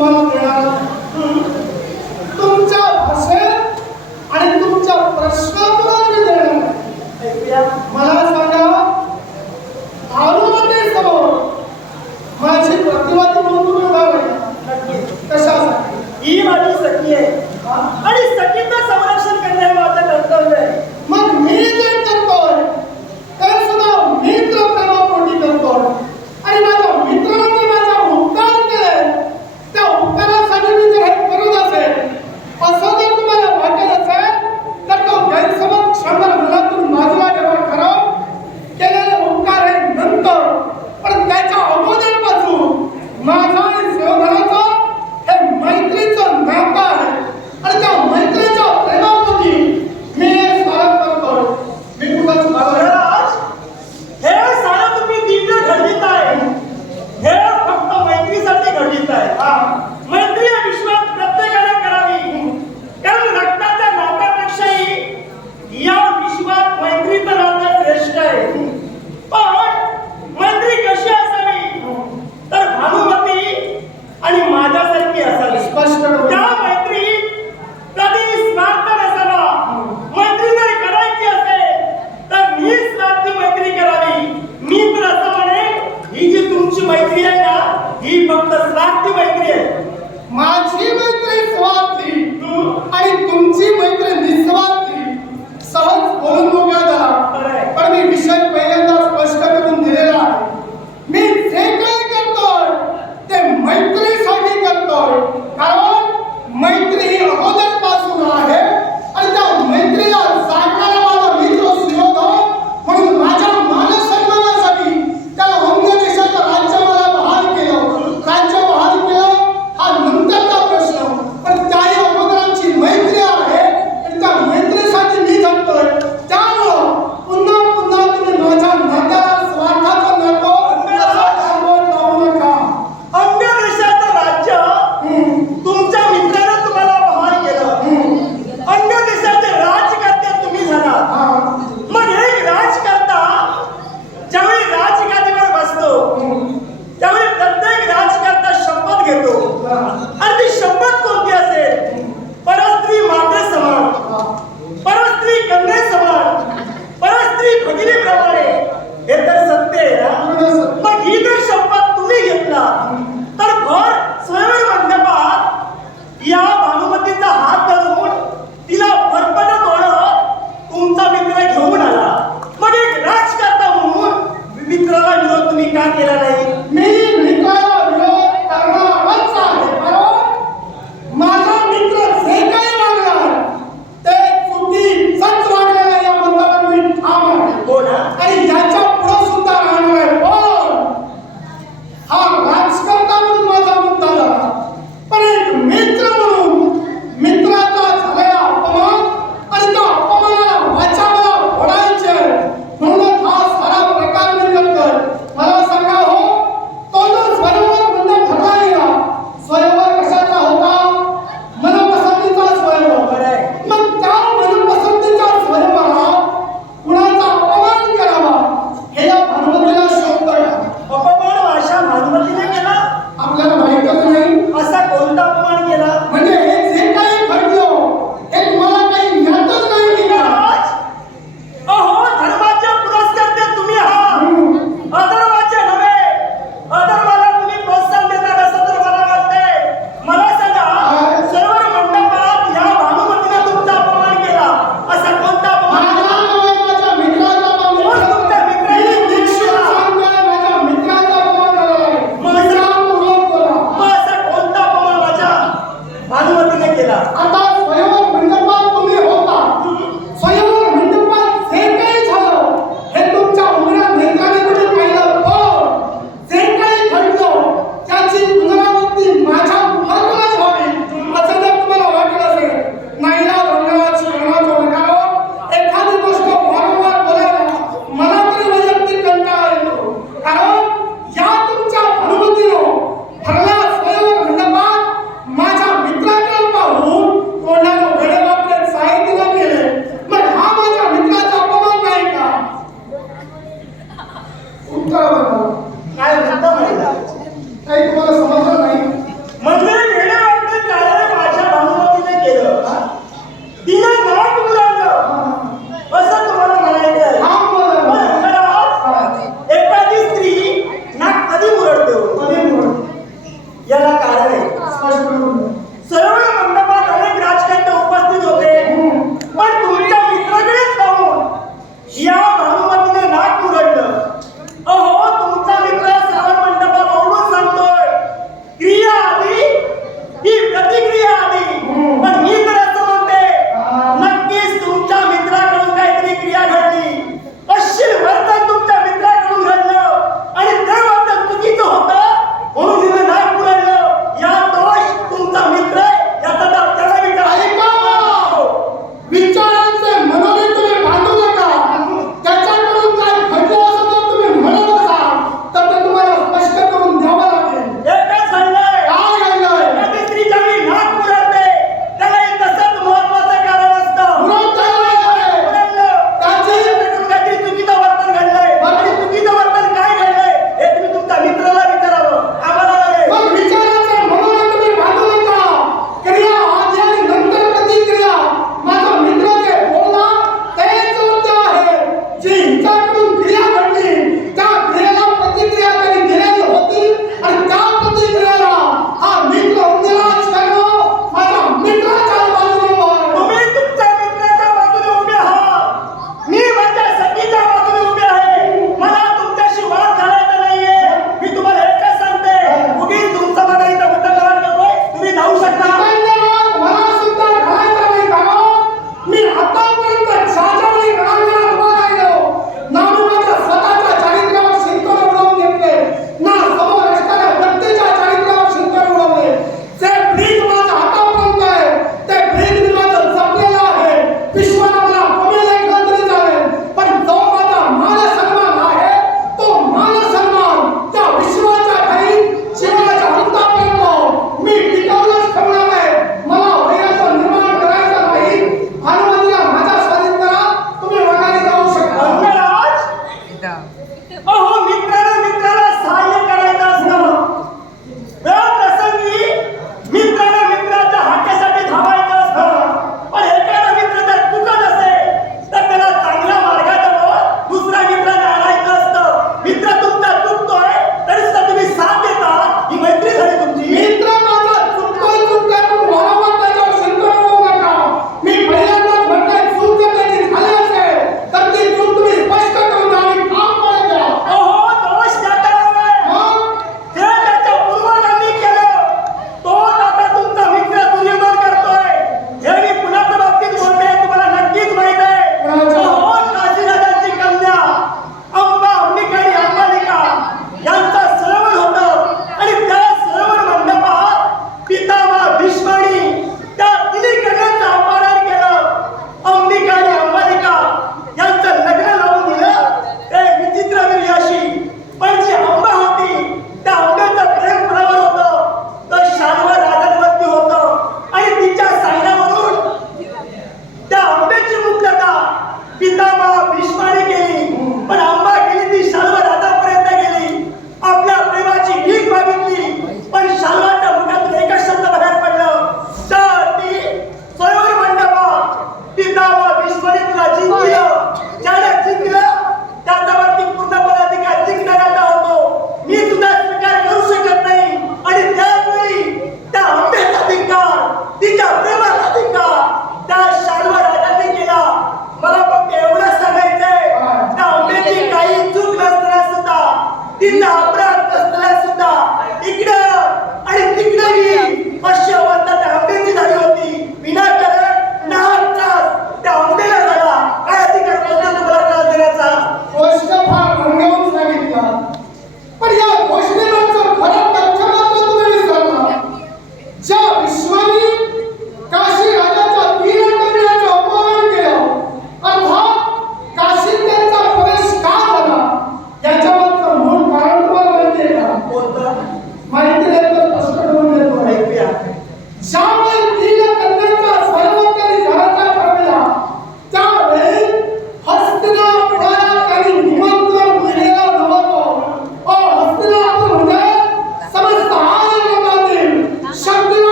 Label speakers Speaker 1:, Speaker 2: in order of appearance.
Speaker 1: तुम्हाला देणार